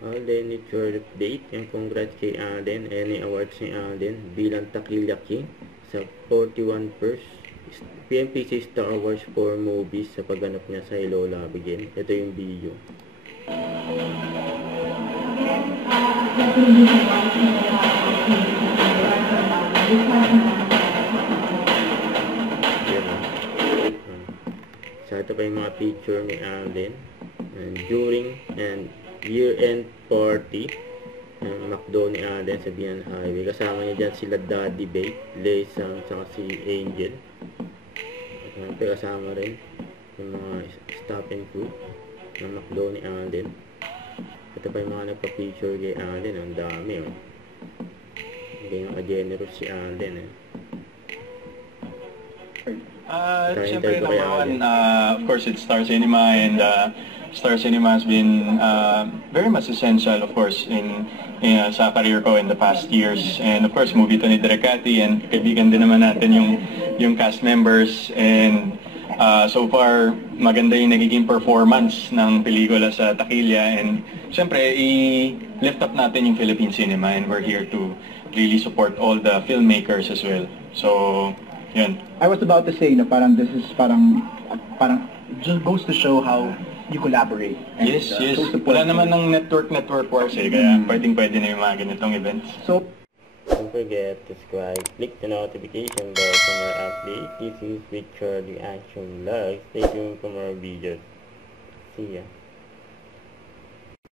Alden, it's your update and congrats kay Alden. Any awards ni Alden bilang Takilya King sa 41 first PMPC Star Awards for movies sa pagganap niya sa Hello Love Again. Ito yung video. So ito pa yung mga picture ni Alden during and year-end party ng McDo ni Alden sa Bian Highway. Kasama niya dyan sila Daddy Bay, Leisang, saka si Angel. At kasama rin yung mga staff and crew ng McDo ni Alden. Ito pa yung mga nagpa-picture kay Alden. Ang dami, oh. Hindi nga ka-generous si Alden, eh. Siyempre, number one, of course, it's Star Cinema, and Star Cinema has been very much essential, of course, in sa career ko in the past years. And of course, movie to ni Direcati, and kaibigan din naman natin yung cast members. And so far, maganda yung nagiging performance ng pelikula sa Takilya. And siyempre, i-lift up natin yung Philippine cinema, and we're here to really support all the filmmakers as well. So, yan. I was about to say na parang this is parang just goes to show how you collaborate. And, yes. Wala naman ng network wars eh, kaya pwede na yung mga ganitong events. So, don't forget to subscribe, click the notification bell for more updates. This is Richard Reaction Vlog. Stay tuned for more videos. See ya.